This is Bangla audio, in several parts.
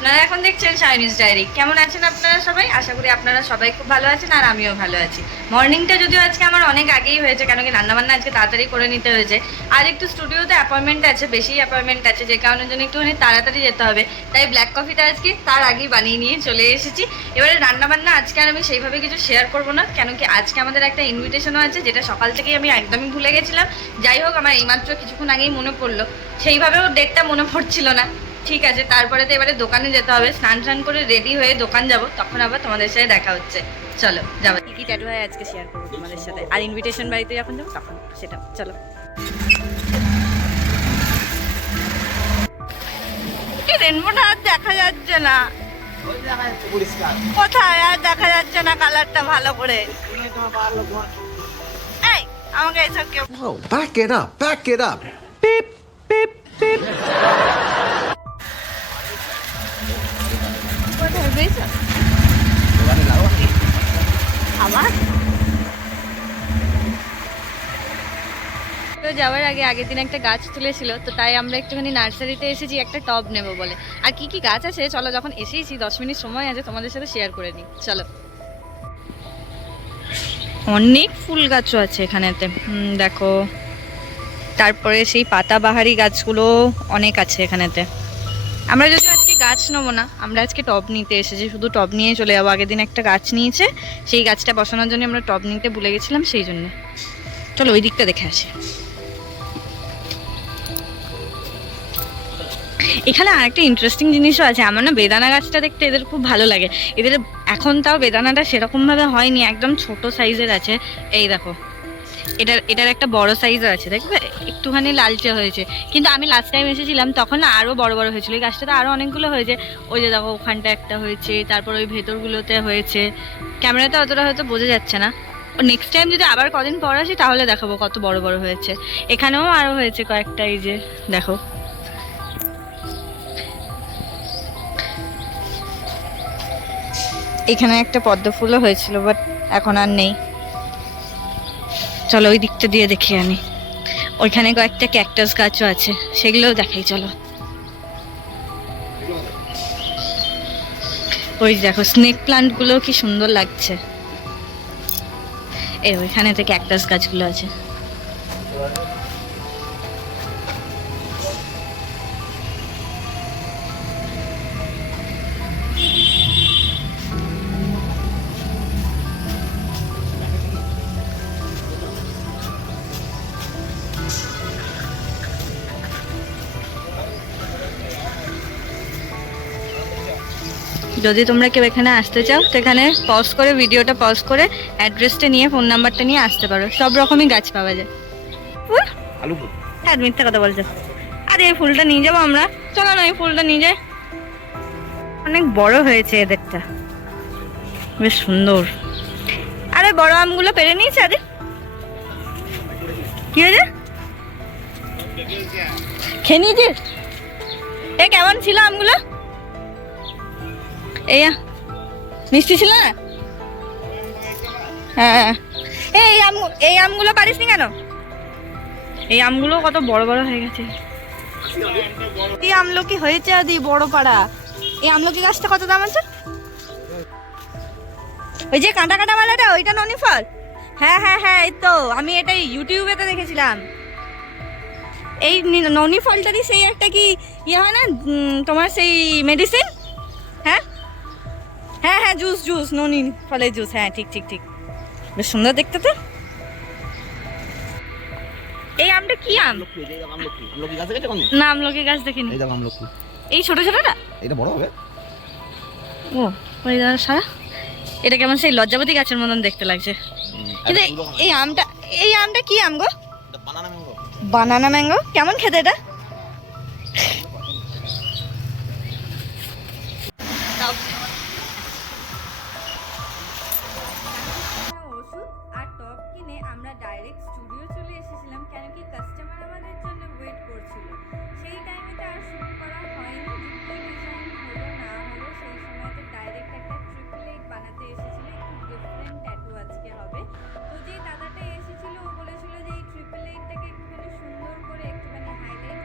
আপনারা এখন দেখছেন শাইনিজ ডায়েরি। কেমন আছেন আপনারা সবাই? আশা করি আপনারা সবাই খুব ভালো আছেন আর আমিও ভালো আছি। মর্নিংটা যদিও আজকে আমার অনেক আগেই হয়েছে, কেন কি রান্নাবান্না আজকে তাড়াতাড়ি করে নিতে হয়েছে। আর একটু স্টুডিওতে অ্যাপয়েন্টমেন্ট আছে, বেশি অ্যাপয়েন্টমেন্ট আছে, যে কারণের জন্য একটুখানি তাড়াতাড়ি যেতে হবে। তাই ব্ল্যাক কফিটা আজকে তার আগেই বানিয়ে নিয়ে চলে এসেছি। এবারে রান্নাবান্না আজকে আর আমি সেইভাবে কিছু শেয়ার করবো না, কেন কি আজকে আমাদের একটা ইনভিটেশনও আছে, যেটা সকাল থেকেই আমি একদমই ভুলে গেছিলাম। যাই হোক, আমার এইমাত্র কিছুক্ষণ আগেই মনে পড়লো, সেইভাবেও ডেটটা মনে পড়ছিল না। ঠিক আছে, তারপরে তো এবারে দোকানে যেতে হবে, স্নান টান করে রেডি হয়ে দোকান যাব, তখন আবার তোমাদের সাথে দেখা হচ্ছে। চলো যাবো, কি কি ট্যাটু হয় আজকে শেয়ার করবো তোমাদের সাথে, আর ইনভিটেশন বাড়িতে যখন যাবো তখন সেটা। চলো। রেনবোটা আর দেখা যাচ্ছে না, কোথায় আর দেখা যাচ্ছে না কালারটা ভালো করে। এই আমাকে এসব কেউ back it up, back it up. Beep, beep, beep. কোথায় গেছো আবার? তো যাওয়ার আগে আগের দিন একটা গাছ তুলেছিল, তো তাই আমরা একটুখানি নার্সারিতে এসেছি একটা টব নেব বলে। আর কি কি গাছ আছে চলো, যখন এসেইছি 10 মিনিট সময় আছে, তোমাদের সাথে শেয়ার করে নিই। চলো। অনেক ফুল গাছও আছে এখানেতে, দেখো। তারপরে সেই পাতাবাহারি গাছগুলো অনেক আছে এখানেতে। আমরা যদি আজকে গাছ নেবো না, আমরা আজকে টব নিতে এসেছি, শুধু টব নিয়ে চলে যাবো। আগের দিন একটা গাছ নিয়েছে, সেই গাছটা বসানোর জন্য আমরা টব নিতে ভুলে গেছিলাম, সেই জন্য। চলো ওই দিকটা দেখে আসি। এখানে আরেকটা ইন্টারেস্টিং জিনিসও আছে, আমার না বেদানা গাছটা দেখতে এদের খুব ভালো লাগে। এদের এখন তাও বেদানাটা সেরকমভাবে হয়নি, একদম ছোট সাইজের আছে। এই দেখো, এটার একটা বড় সাইজও আছে, দেখবে একটুখানি লালচে হয়েছে। কিন্তু আমি লাস্ট টাইম এসেছিলাম তখন না আরও বড় বড় হয়েছিল। এই গাছটাতে আরও অনেকগুলো হয়েছে। ওই যে দেখো ওখানটা একটা হয়েছে, তারপর ওই ভেতরগুলোতে হয়েছে। ক্যামেরাতে অতটা হয়তো বোঝা যাচ্ছে না। নেক্সট টাইম যদি আবার কদিন পর আসি তাহলে দেখাবো কত বড় বড় হয়েছে। এখানেও আরও হয়েছে কয়েকটা, এই যে দেখো। এখানে একটা পদ্ম ফুলও হয়েছিল, বাট এখন আর নেই। চলো ওই দিকটা দিয়ে দেখি আনি। ওইখানে কয়েকটা ক্যাকটাস গাছও আছে, সেগুলোও দেখাই চলো। ওই দেখো স্নেক প্লান্ট গুলো কি সুন্দর লাগছে। এই ওইখানে থেকে ক্যাকটাস গাছগুলো আছে। যদি তোমরা কেউ এখানে আসতে চাও তো এখানে পজ করে, ভিডিওটা পজ করে অ্যাড্রেসটা নিয়ে, ফোন নাম্বারটা নিয়ে আসতে পারো। সব রকমই গাছ পাওয়া যায়। হ্যাঁ মিথ্যা কথা বলছো। আরে এই ফুলটা নিয়ে যাবো আমরা, চলো না এই ফুলটা নিয়ে যাই। অনেক বড় হয়েছে এদেরটা, বেশ সুন্দর। আরে বড় আমগুলো পেরে নিয়েছে। আরে কি হয়েছে, খেয়ে নিয়েছিস? এ কেমন ছিল আমগুলো? এই মিষ্টি ছিল না? হ্যাঁ। এই আমগুলো পারিসনি কেন? এই আমগুলো কত বড় বড় হয়ে গেছে। এই আমলকি হয়েছে আদি বড় পাড়া। এই আমলকি গাছটা কত দাম আছে? ওই যে কাঁটা কাঁটা বালাটা, ওইটা ননি ফল? হ্যাঁ হ্যাঁ হ্যাঁ, এই তো আমি এটাই ইউটিউবেতে দেখেছিলাম। এই ননি ফলটারই সেই একটা কি ইয়ে হয় না তোমার, সেই মেডিসিন? হ্যাঁ হ্যাঁ হ্যাঁ, জুস জুস, ননি ফলের জুস। হ্যাঁ ঠিক ঠিক ঠিক, বেশ সুন্দর দেখতে তো। এই আমটা কি আম? না আমলকি গাছ দেখিনি। এই ছোট ছোটটা, এটা বড় হবে। ও ওই সারা, এটা কেমন সেই লজ্জাবতী গাছের মতন দেখতে লাগছে। কিন্তু এই আমটা কি আম গো? বানানা ম্যাঙ্গো। কেমন খেতে এটা? ওষুধ আর টপ কিনে আমরা ডাইরেক্ট স্টুডিও চলে এসেছিলাম, কেন কি কাস্টমার আমাদের জন্য ওয়েট করছিল। সেই টাইমেতে আর শুরু করা হয়নি, যে কি ডিজাইন হলো না হলো। সেই সময়তে ডাইরেক্ট একটা ট্রিপল এইট বানাতে এসেছিল। একটু ডিফারেন্ট ট্যাটু আজকে হবে। তো যে দাদাটা এসেছিল ও বলেছিল যে এই ট্রিপল এইটটাকে একটুখানি সুন্দর করে একটুখানি হাইলাইট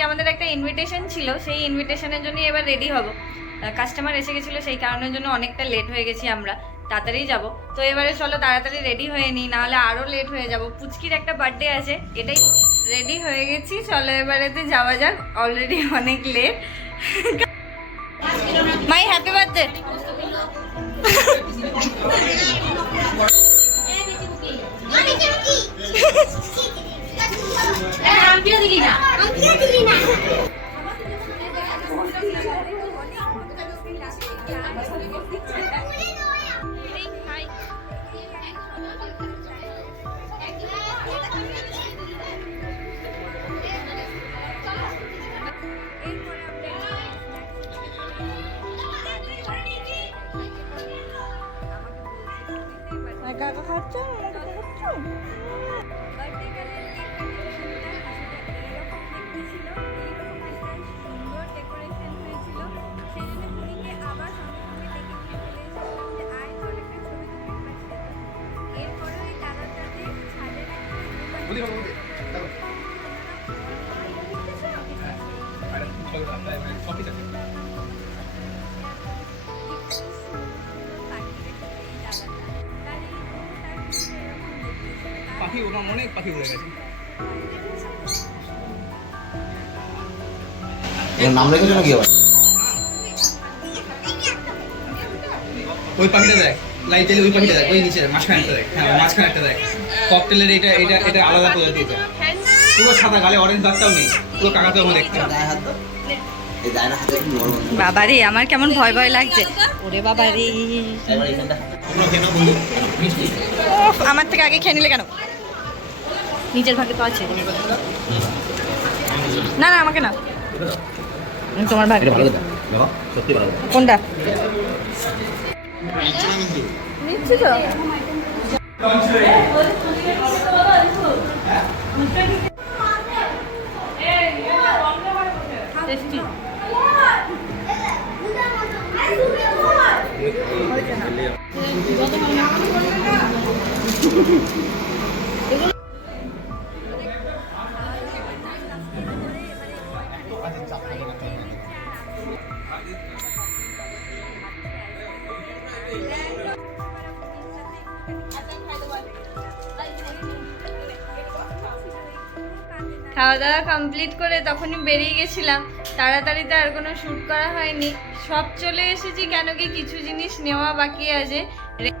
আজকে আমাদের একটা ইনভিটেশন ছিল, সেই ইনভিটেশনের জন্য এবার রেডি হব। কাস্টমার এসে গেছিলো, সেই কারণের জন্য অনেকটা লেট হয়ে গেছি আমরা, তাড়াতাড়ি যাব। তো এবারে চলো তাড়াতাড়ি রেডি হয়ে নিই, নাহলে আরও লেট হয়ে যাব। পুচকির একটা বার্থডে আছে, এটাই। রেডি হয়ে গেছি, চলো এবারেতে যাওয়া যাক, অলরেডি অনেক লেট। মাই হ্যাপি বার্থডে। পাখি ওরা অনেক পাখি উড়ে গেছে। এর নাম রেখেছো নাকি আবার? ওই পাখিটা দেখ, লাইটের ওই পাখিটা দেখ, ওই নিচে মাঝখানে একটা দেখ, হ্যাঁ মাঝখানে একটা দেখ। ককটেলের এটা এটা এটা আলাদা প্রজাতি, এটা পুরো সাদা, গালে অরেঞ্জ দাগটাও নেই, পুরো কাকাতেও মনে দেখতে। গায়ে হাত দাও। এই গায়ে হাতে একটু নরম। বাবারে আমার কেমন ভয় ভয় লাগছে, ওরে বাবারে। এবার এখানটা তোমরা কেন বন্ধু মিষ্টি? ওফ, আমার থেকে আগে খেয়ে নিলে কেন? নিজের ভাগে তো আছে। না না আমাকে না, তোমার ভাগে। এটা ভালো দাও বাবা, সত্যি ভালো দাও। কোনটা নিচ্ছি তো? টেস্টি। খাওয়া দাওয়া কমপ্লিট করে তখনই বেরিয়ে গেছিলাম, তাড়াতাড়িতে আর কোনো শ্যুট করা হয়নি। সব চলে এসেছি, কেন কি কিছু জিনিস নেওয়া বাকি আছে।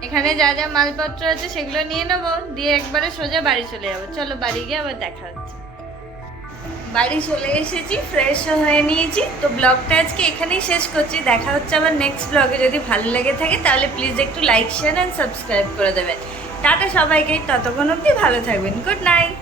এখানে যা যা মালপত্র আছে সেগুলো নিয়ে নেবো, দিয়ে একবারে সোজা বাড়ি চলে যাবো। চলো বাড়ি গিয়ে আবার দেখা হচ্ছে। বাড়ি চলে এসেছি, ফ্রেশও হয়ে নিয়েছি। তো ব্লগটা আজকে এখানেই শেষ করছি, দেখা হচ্ছে আবার নেক্সট ব্লগে। যদি ভালো লেগে থাকে তাহলে প্লিজ একটু লাইক শেয়ার অ্যান্ড সাবস্ক্রাইব করে দেবেন। টাটা সবাইকে, ততক্ষণ অবধি ভালো থাকবেন। Good night.